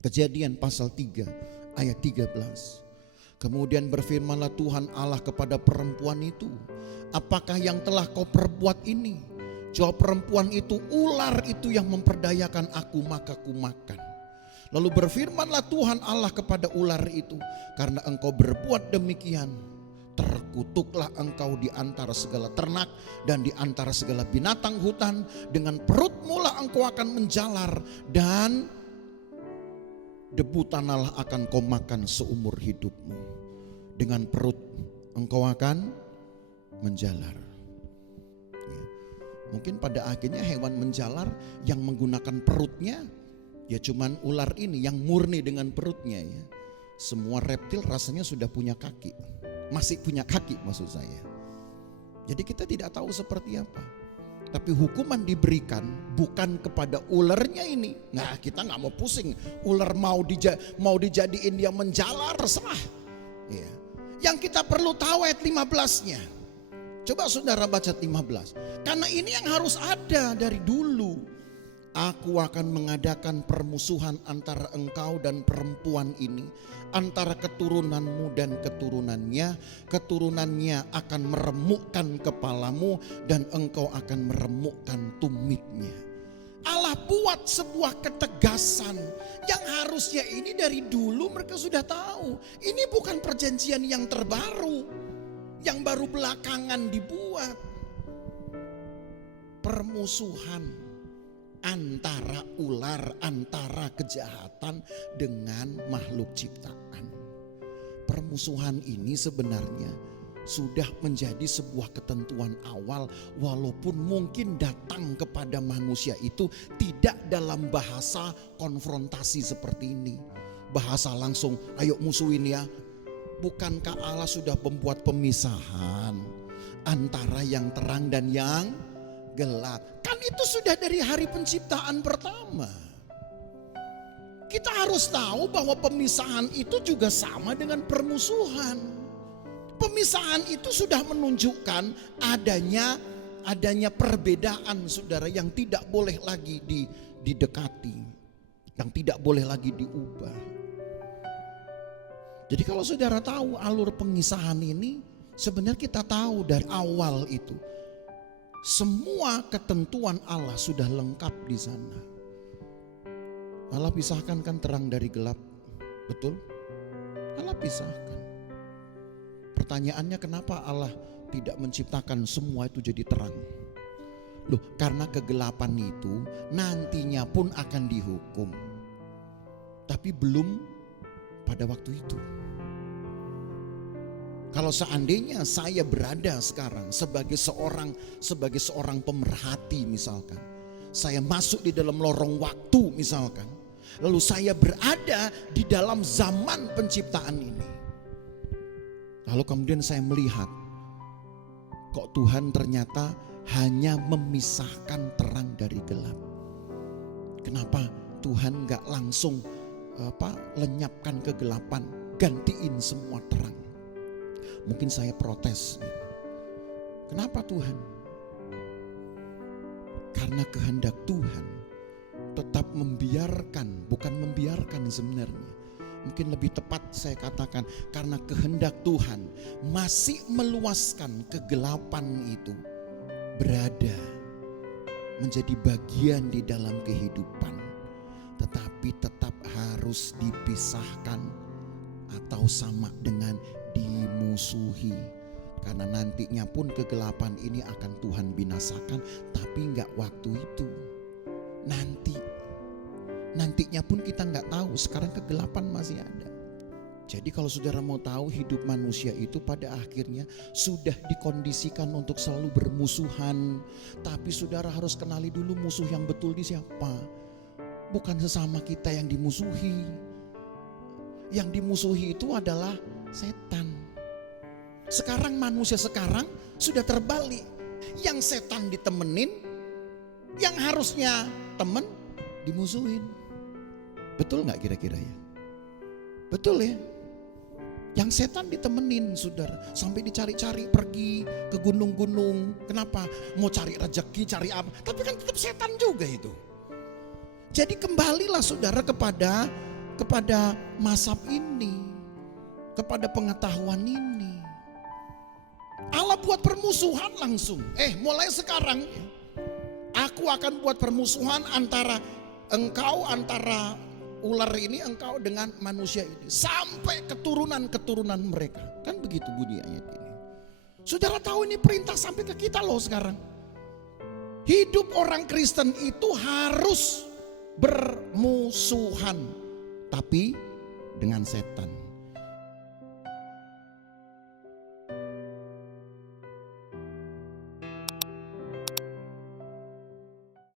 Kejadian pasal 3 ayat 13. Kemudian berfirmanlah Tuhan Allah kepada perempuan itu, apakah yang telah kau perbuat ini? Jawab perempuan itu, ular itu yang memperdayakan aku, maka ku makan. Lalu berfirmanlah Tuhan Allah kepada ular itu, karena engkau berbuat demikian, terkutuklah engkau di antara segala ternak dan di antara segala binatang hutan. Dengan perutmu lah engkau akan menjalar, dan debu tanah akan kau makan seumur hidupmu. Dengan perut engkau akan menjalar. Ya. Mungkin pada akhirnya hewan menjalar yang menggunakan perutnya ya cuman ular ini yang murni dengan perutnya ya. Semua reptil rasanya sudah punya kaki. Masih punya kaki maksud saya. Jadi kita tidak tahu seperti apa. Tapi hukuman diberikan bukan kepada ularnya ini. Nah, kita nggak mau pusing. Ular mau dijadiin dia menjalar, serah. Ya. Yang kita perlu tahu ayat 15-nya. Coba saudara baca 15. Karena ini yang harus ada dari dulu. Aku akan mengadakan permusuhan antara engkau dan perempuan ini, antara keturunanmu dan keturunannya. Keturunannya akan meremukkan kepalamu dan engkau akan meremukkan tumitnya. Allah buat sebuah ketegasan yang harusnya ini dari dulu mereka sudah tahu. Ini bukan perjanjian yang terbaru, yang baru belakangan dibuat. Permusuhan antara ular, antara kejahatan dengan makhluk ciptaan. Permusuhan ini sebenarnya sudah menjadi sebuah ketentuan awal, walaupun mungkin datang kepada manusia itu tidak dalam bahasa konfrontasi seperti ini. Bahasa langsung, ayo musuhin ya. Bukankah Allah sudah membuat pemisahan antara yang terang dan yang gelap? Kan itu sudah dari hari penciptaan pertama. Kita harus tahu bahwa pemisahan itu juga sama dengan permusuhan. Pemisahan itu sudah menunjukkan adanya perbedaan saudara yang tidak boleh lagi didekati, yang tidak boleh lagi diubah. Jadi kalau saudara tahu alur pemisahan ini, sebenarnya kita tahu dari awal itu semua ketentuan Allah sudah lengkap di sana. Allah pisahkan kan terang dari gelap, betul? Allah pisahkan. Pertanyaannya kenapa Allah tidak menciptakan semua itu jadi terang? Loh, karena kegelapan itu nantinya pun akan dihukum. Tapi belum pada waktu itu. Kalau seandainya saya berada sekarang sebagai seorang pemerhati misalkan. Saya masuk di dalam lorong waktu misalkan. Lalu saya berada di dalam zaman penciptaan ini. Lalu kemudian saya melihat, kok Tuhan ternyata hanya memisahkan terang dari gelap. Kenapa Tuhan gak langsung lenyapkan kegelapan, gantiin semua terang? Mungkin saya protes. Kenapa Tuhan? Karena kehendak Tuhan tetap membiarkan, bukan membiarkan sebenarnya. Mungkin lebih tepat saya katakan, karena kehendak Tuhan masih meluaskan kegelapan itu berada menjadi bagian di dalam kehidupan, tetapi tetap harus dipisahkan atau sama dengan dimusuhi. Karena nantinya pun kegelapan ini akan Tuhan binasakan, tapi enggak waktu itu. Nantinya pun kita nggak tahu, sekarang kegelapan masih ada. Jadi kalau saudara mau tahu, hidup manusia itu pada akhirnya sudah dikondisikan untuk selalu bermusuhan. Tapi saudara harus kenali dulu musuh yang betul di siapa. Bukan sesama kita yang dimusuhi. Yang dimusuhi itu adalah setan. Sekarang manusia sekarang sudah terbalik. Yang setan ditemenin, yang harusnya temen dimusuhin. Betul gak kira-kira ya? Betul ya? Yang setan ditemenin saudara, sampai dicari-cari pergi ke gunung-gunung. Kenapa? Mau cari rezeki, cari apa? Tapi kan tetap setan juga itu. Jadi kembalilah saudara kepada kepada mazhab ini, kepada pengetahuan ini. Allah buat permusuhan langsung. Mulai sekarang aku akan buat permusuhan antara engkau, antara ular ini, engkau dengan manusia ini, sampai keturunan-keturunan mereka. Kan begitu bunyi ayat ini. Saudara tahu ini perintah sampai ke kita loh sekarang. Hidup orang Kristen itu harus bermusuhan, tapi dengan setan.